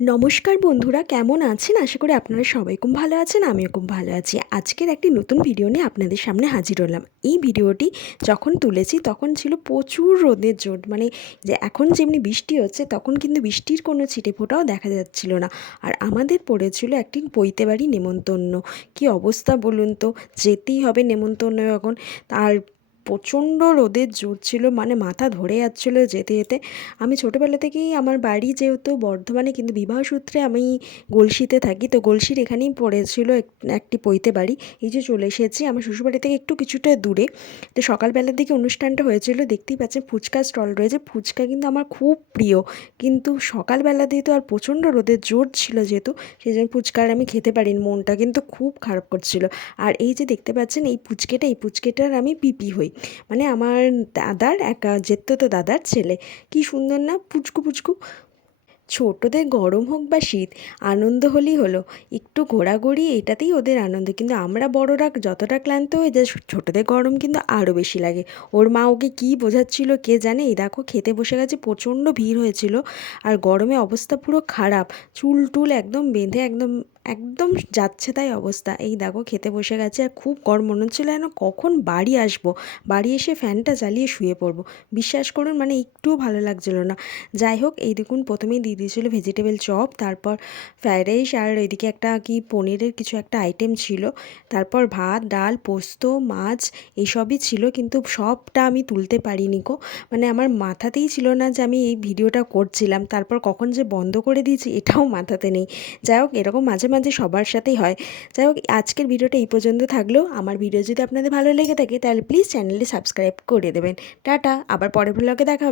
নমস্কার বন্ধুরা, কেমন আছেন? আশা করি আপনারা সবাই খুব ভালো আছেন, আমিও খুব ভালো আছি। আজকের একটি নতুন ভিডিও নিয়ে আপনাদের সামনে হাজির হলাম। এই ভিডিওটি যখন তুলেছি, তখন ছিল প্রচুর রোদের জোট। মানে যে এখন যেমনি বৃষ্টি হচ্ছে, তখন কিন্তু বৃষ্টির কোনো ছিটে ফোটাও দেখা যাচ্ছিল না। আর আমাদের পড়েছিল একটি পৈতে বাড়ি নেমন্তন্ন। কি অবস্থা বলুন তো? যেতেই হবে নেমন্তন্ন এখন। আর প্রচণ্ড রোদের জোর ছিল মানে মাথা ধরে যাচ্ছিল যেতে যেতে। আমি ছোটোবেলা থেকেই আমার বাড়ি যেহেতু বর্ধমানে, কিন্তু বিবাহ সূত্রে আমি গলসিতে থাকি। তো গলসির এখানেই পড়েছিল এক- একটি পৈতে বাড়ি। এই যে চলে এসেছি, আমার শ্বশুরবাড়ি থেকে একটু কিছুটা দূরে। তো সকালবেলার দিকে অনুষ্ঠানটা হয়েছিল, দেখতেই পাচ্ছেন ফুচকা স্টল রয়েছে। ফুচকা কিন্তু আমার খুব প্রিয়। কিন্তু সকালবেলাতেই তো আর প্রচণ্ড রোদের জোর ছিল যেহেতু সেই জন্য ফুচকার আমি খেতে পারিনি। মনটা কিন্তু খুব খারাপ করছিল। আর এই যে দেখতে পাচ্ছেন, এই পুচকেটা এই পুচকেটার আমি পিপি হই। মানে আমার দাদার এক তো দাদার ছেলে। কি সুন্দর না পুচকু পুচকু ছোটদের গরম হোক বা শীত, আনন্দ হলেই হলো। একটু ঘোরাঘুরি, এটাতেই ওদের আনন্দ। কিন্তু আমরা বড়রা যতটা ক্লান্ত হয়ে যাই, ছোটদের গরম কিন্তু আরও বেশি লাগে। ওর মা ওকে কী বোঝাচ্ছিল কে জানে? এই দেখো, খেতে বসে গেছে, প্রচণ্ড ভিড় হয়েছিল। আর গরমে অবস্থা পুরো খারাপ। চুল টুল একদম বেঁধে একদম একদম যাচ্ছে তাই অবস্থা। এই দেখো, খেতে বসে গেছে। আর খুব গরম, মনে হচ্ছিল যেন কখন বাড়ি আসব। বাড়ি এসে ফ্যানটা চালিয়ে শুয়ে পড়ব। বিশ্বাস করুন মানে একটুও ভালো লাগছিল না। যাই হোক, এই দেখুন, প্রথমেই দিয়ে দিয়েছিল ভেজিটেবল চপ তারপর ফ্রায়েড রাইস আর এদিকে একটা কি পনিরের কিছু একটা আইটেম ছিল। তারপর ভাত, ডাল, পোস্ত, মাছ এসবই ছিল, কিন্তু সবটা আমি তুলতে পারিনি গো। মানে আমার মাথাতেই ছিল না যে আমি এই ভিডিওটা করছিলাম। তারপর কখন যে বন্ধ করে দিয়েছি, এটাও মাথাতে নেই। যাই হোক, এরকম মাঝে মাঝে সবার সাথেই হয়। যাই হোক, আজকের ভিডিওটা এই পর্যন্ত থাকলেও আমার ভিডিও যদি আপনাদের ভালো লেগে থাকে, তাহলে প্লিজ চ্যানেলটি সাবস্ক্রাইব করে দেবেন। টাটা, আবার পরের ব্লগে দেখা।